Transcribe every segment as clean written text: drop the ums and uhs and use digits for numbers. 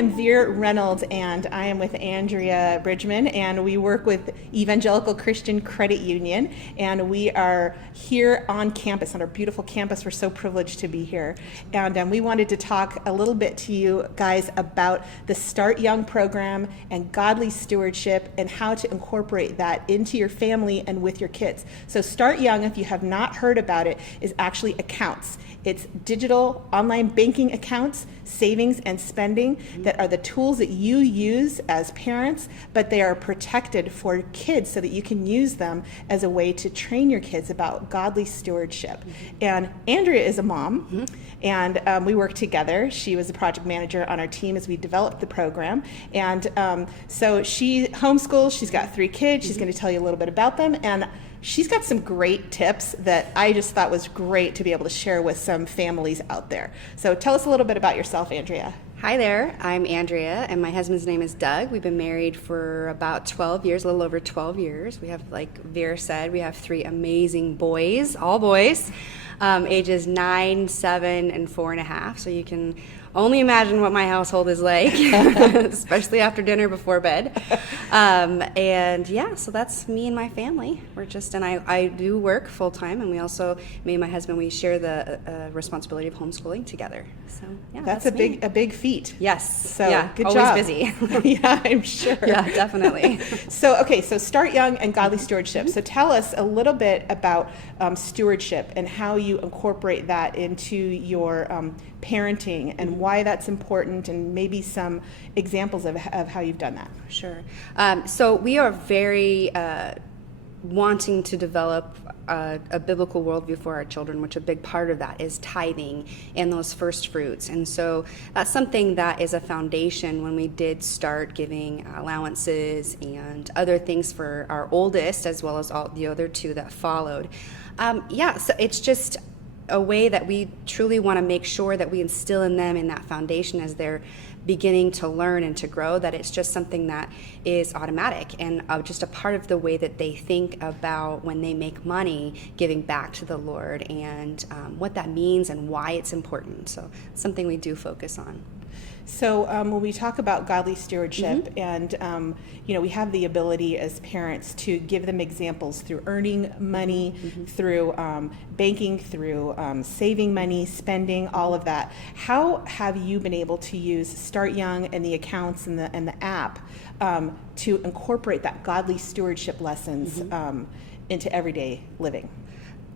am Vere Reynolds, and I am with Andrea Bridgman, and we work with Evangelical Christian Credit Union, and we are here on campus, on our beautiful campus. We're so privileged to be here, and we wanted to talk a little bit to you guys about the Start Young program and godly stewardship and how to incorporate that into your family and with your kids. So Start Young, if you have not heard about it, is actually accounts. It's digital online banking accounts, savings and spending that are the tools that you use as parents, but they are protected for kids so that you can use them as a way to train your kids about godly stewardship. And Andrea is a mom, and we work together. She was a project manager on our team as we developed the program. And so she homeschools, she's got 3 kids, she's going to tell you a little bit about them. And she's got some great tips that I just thought was great to be able to share with some families out there. So tell us a little bit about yourself, Andrea. Hi there, I'm Andrea, and my husband's name is Doug. We've been married for about 12 years, a little over 12 years. We have, like Vere said, we have 3 amazing boys, all boys, ages 9, 7, and 4.5. So you can only imagine what my household is like, especially after dinner before bed. And yeah, so that's me and my family. And I do work full time, and we also, me and my husband, we share the responsibility of homeschooling together. So yeah, that's a big feat. Yes. So yeah, good always job. Busy. Yeah, I'm sure. Yeah, definitely. So Start Young and godly stewardship. So tell us a little bit about stewardship and how you incorporate that into your parenting and why that's important, and maybe some examples of how you've done that. Sure. So we are very wanting to develop a biblical worldview for our children, which a big part of that is tithing and those first fruits. And so that's something that is a foundation when we did start giving allowances and other things for our oldest, as well as all the other 2 that followed. So it's just a way that we truly want to make sure that we instill in them in that foundation as they're beginning to learn and to grow, that it's just something that is automatic and just a part of the way that they think about when they make money, giving back to the Lord, and what that means and why it's important. So it's something we do focus on. So when we talk about godly stewardship, and we have the ability as parents to give them examples through earning money, through banking, through saving money, spending, all of that. How have you been able to use Start Young and the accounts and the app to incorporate that godly stewardship lessons into everyday living?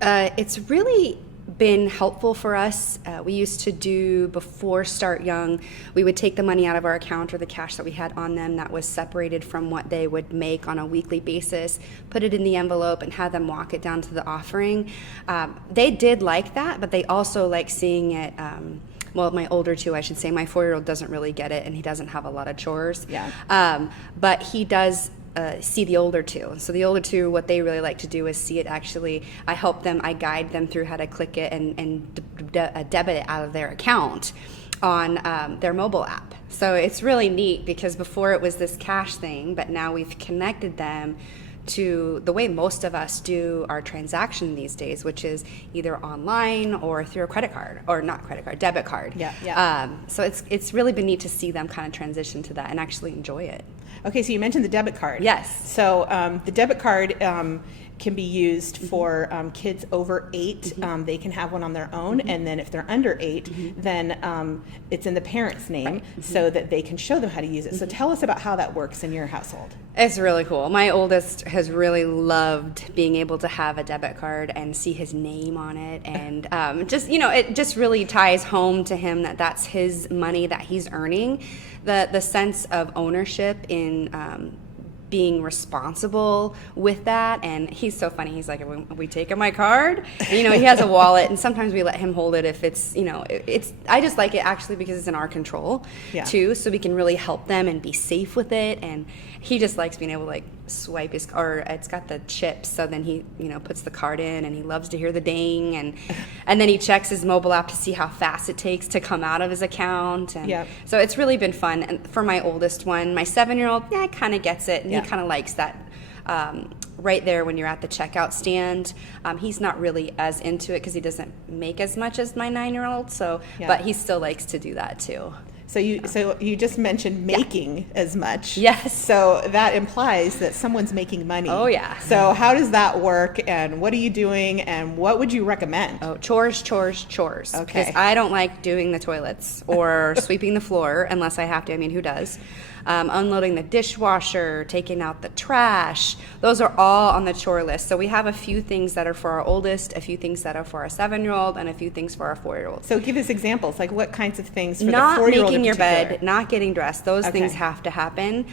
It's really been helpful for us. We used to do, before Start Young, we would take the money out of our account, or the cash that we had on them that was separated from what they would make on a weekly basis, put it in the envelope and have them walk it down to the offering. They did like that, but they also like seeing it. Well, my older 2, I should say, my 4-year-old doesn't really get it, and he doesn't have a lot of chores. Yeah. But he does see the older 2. So the older 2, what they really like to do is see it actually. I help them, I guide them through how to click it and debit it out of their account on their mobile app. So it's really neat, because before it was this cash thing, but now we've connected them to the way most of us do our transaction these days, which is either online or through a credit card, or not credit card, debit card. Yeah. So it's really been neat to see them kind of transition to that and actually enjoy it. Okay, so you mentioned the debit card. Yes. So the debit card can be used for kids over 8. They can have one on their own, and then if they're under 8, then it's in the parent's name, so that they can show them how to use it. So tell us about how that works in your household. It's really cool. My oldest has really loved being able to have a debit card and see his name on it, and it just really ties home to him that that's his money that he's earning. The sense of ownership in being responsible with that. And he's so funny. He's like, are we taking my card? And, he has a wallet, and sometimes we let him hold it if it's, I just like it actually because it's in our control too, so we can really help them and be safe with it. And he just likes being able to swipe his, or it's got the chips, so then he puts the card in, and he loves to hear the ding, and then he checks his mobile app to see how fast it takes to come out of his account. And so it's really been fun. And for my oldest one, my 7-year-old, kind of gets it, and he kind of likes that. Right there when you're at the checkout stand, he's not really as into it because he doesn't make as much as my 9-year-old, but he still likes to do that too. So you just mentioned making as much. Yes. So that implies that someone's making money. Oh, yeah. So how does that work, and what are you doing, and what would you recommend? Oh, chores. Okay. Because I don't like doing the toilets or sweeping the floor unless I have to. I mean, who does? Unloading the dishwasher, taking out the trash. Those are all on the chore list. So we have a few things that are for our oldest, a few things that are for our 7-year-old, and a few things for our 4-year-old. So give us examples, like what kinds of things for Not the 4-year-old making in your particular? bed, not getting dressed. Those things have to happen.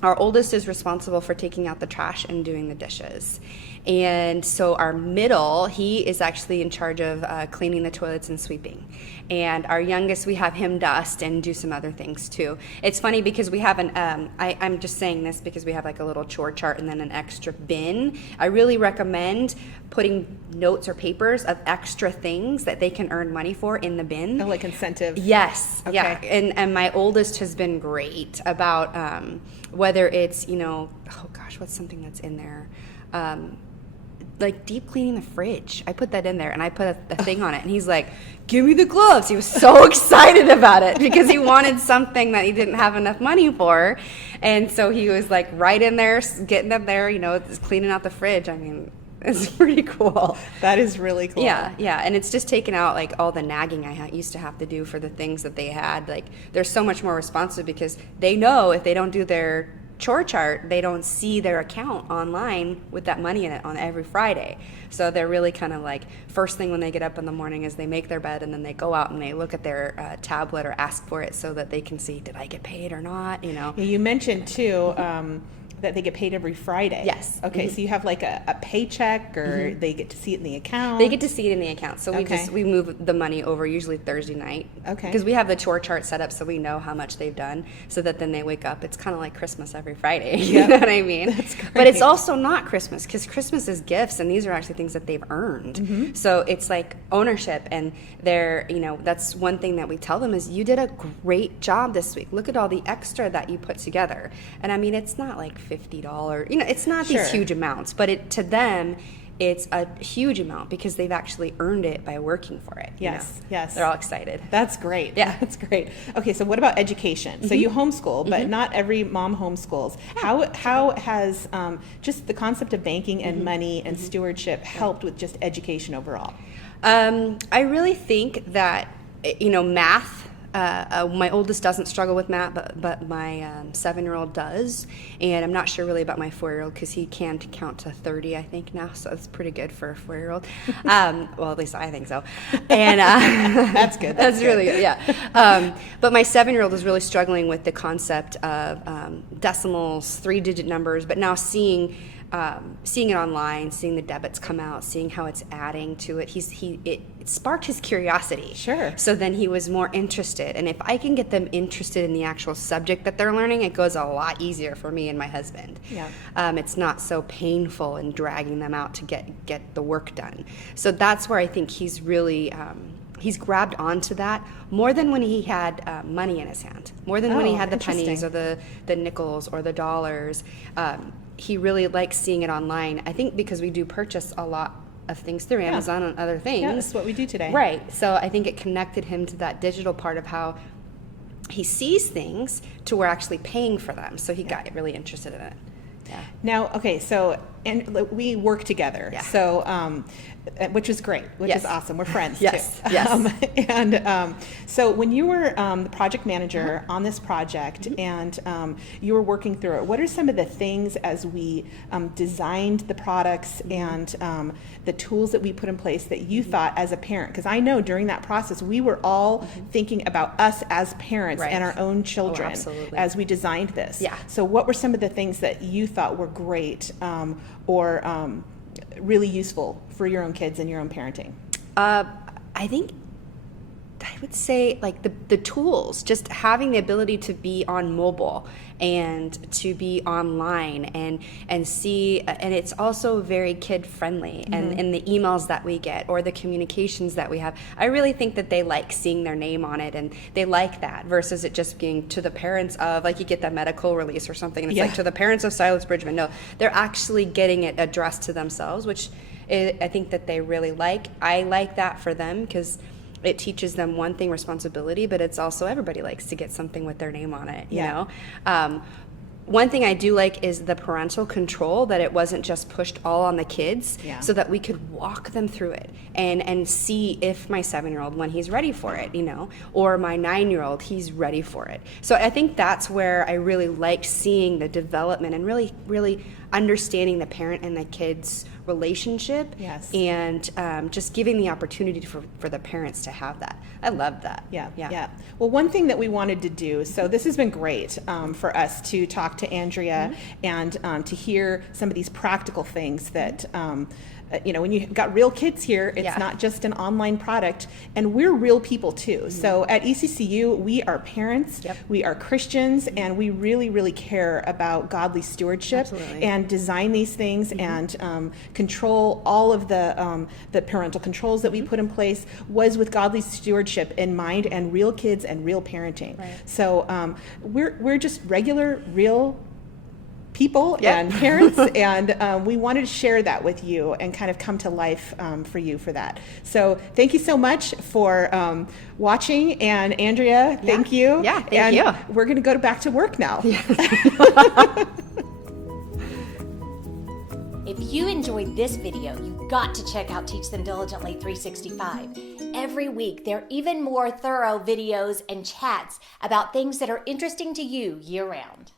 Our oldest is responsible for taking out the trash and doing the dishes. And so our middle, he is actually in charge of cleaning the toilets and sweeping. And our youngest, we have him dust and do some other things too. It's funny because we have I'm just saying this because we have like a little chore chart and then an extra bin. I really recommend putting notes or papers of extra things that they can earn money for in the bin. Oh, like incentive. Yes. Okay. Yeah. And my oldest has been great about whether it's, oh gosh, what's something that's in there? Like deep cleaning the fridge. I put that in there and I put a thing on it and he's like, give me the gloves. He was so excited about it because he wanted something that he didn't have enough money for. And so he was like right in there, getting up there, cleaning out the fridge. I mean, it's pretty cool. That is really cool. Yeah. And it's just taken out like all the nagging I used to have to do for the things that they had. Like they're so much more responsive because they know if they don't do their chore chart, they don't see their account online with that money in it on every Friday. So they're really kind of like, first thing when they get up in the morning is they make their bed and then they go out and they look at their tablet or ask for it so that they can see, did I get paid or not? Yeah, you mentioned too that they get paid every Friday. Yes. Okay, so you have like a paycheck, or they get to see it in the account? They get to see it in the account. So Okay. we move the money over usually Thursday night. Okay. Because we have the chore chart set up so we know how much they've done so that then they wake up. It's kind of like Christmas every Friday. You know what I mean? That's great. But it's also not Christmas because Christmas is gifts and these are actually things that they've earned. So it's like ownership, and they're, that's one thing that we tell them is you did a great job this week. Look at all the extra that you put together. And I mean, it's not like $50. It's not Sure. these huge amounts, but to them, it's a huge amount because they've actually earned it by working for it. Yes, yes. They're all excited. That's great. Yeah. That's great. Okay, so what about education? So you homeschool, but not every mom homeschools. How has just the concept of banking and money and stewardship helped with just education overall? I really think that, math, my oldest doesn't struggle with math, but my 7-year-old does. And I'm not sure really about my 4-year-old because he can count to 30, I think, now. So it's pretty good for a 4-year-old. Well, at least I think so. And That's good. That's really good, yeah. But my 7-year-old is really struggling with the concept of decimals, 3-digit numbers, but now seeing it online, seeing the debits come out, seeing how it's adding to it, it sparked his curiosity. Sure. So then he was more interested. And if I can get them interested in the actual subject that they're learning, it goes a lot easier for me and my husband. Yeah. It's not so painful in dragging them out to get the work done. So that's where I think he's really he's grabbed onto that more than when he had money in his hand, more than when he had the pennies or the nickels or the dollars. He really likes seeing it online. I think because we do purchase a lot of things through Amazon and other things. Yeah, that's what we do today. Right. So I think it connected him to that digital part of how he sees things to where actually paying for them. So he got really interested in it. Yeah. Now, okay, so we work together, Yeah. so which is great, which Yes. is awesome. We're friends Yes, too. yes. So when you were the project manager on this project and you were working through it, what are some of the things as we designed the products and the tools that we put in place that you thought as a parent? Because I know during that process we were all thinking about us as parents Right. and our own children absolutely. as we designed this. Yeah. So what were some of the things that you thought were great or really useful for your own kids and your own parenting? I would say like the tools, just having the ability to be on mobile and to be online and see, and it's also very kid friendly and the emails that we get or the communications that we have. I really think that they like seeing their name on it and they like that versus it just being to the parents of, like you get that medical release or something and it's like to the parents of Silas Bridgman. No, they're actually getting it addressed to themselves, which I think that they really like. I like that for them because it teaches them one thing, responsibility, but it's also everybody likes to get something with their name on it, you know? One thing I do like is the parental control, that it wasn't just pushed all on the kids, so that we could walk them through it and see if my 7-year-old, when he's ready for it, you know, or my 9-year-old, he's ready for it. So I think that's where I really like seeing the development and really, really understanding the parent and the kid's relationship, and just giving the opportunity for the parents to have that. I love that. Yeah. Well, one thing that we wanted to do, so this has been great for us to talk to Andrea and to hear some of these practical things that you know, when you've got real kids here, it's not just an online product, and we're real people too. So at ECCU, we are parents, we are Christians, and we really, really care about godly stewardship and design these things and control all of the parental controls that we put in place was with godly stewardship in mind and real kids and real parenting. So we're just regular, real people and parents, and we wanted to share that with you and kind of come to life for you for that. So thank you so much for watching, and Andrea, thank you. Thank you. We're going to go back to work now. If you enjoyed this video, you've got to check out Teach Them Diligently 365. Every week, there are even more thorough videos and chats about things that are interesting to you year-round.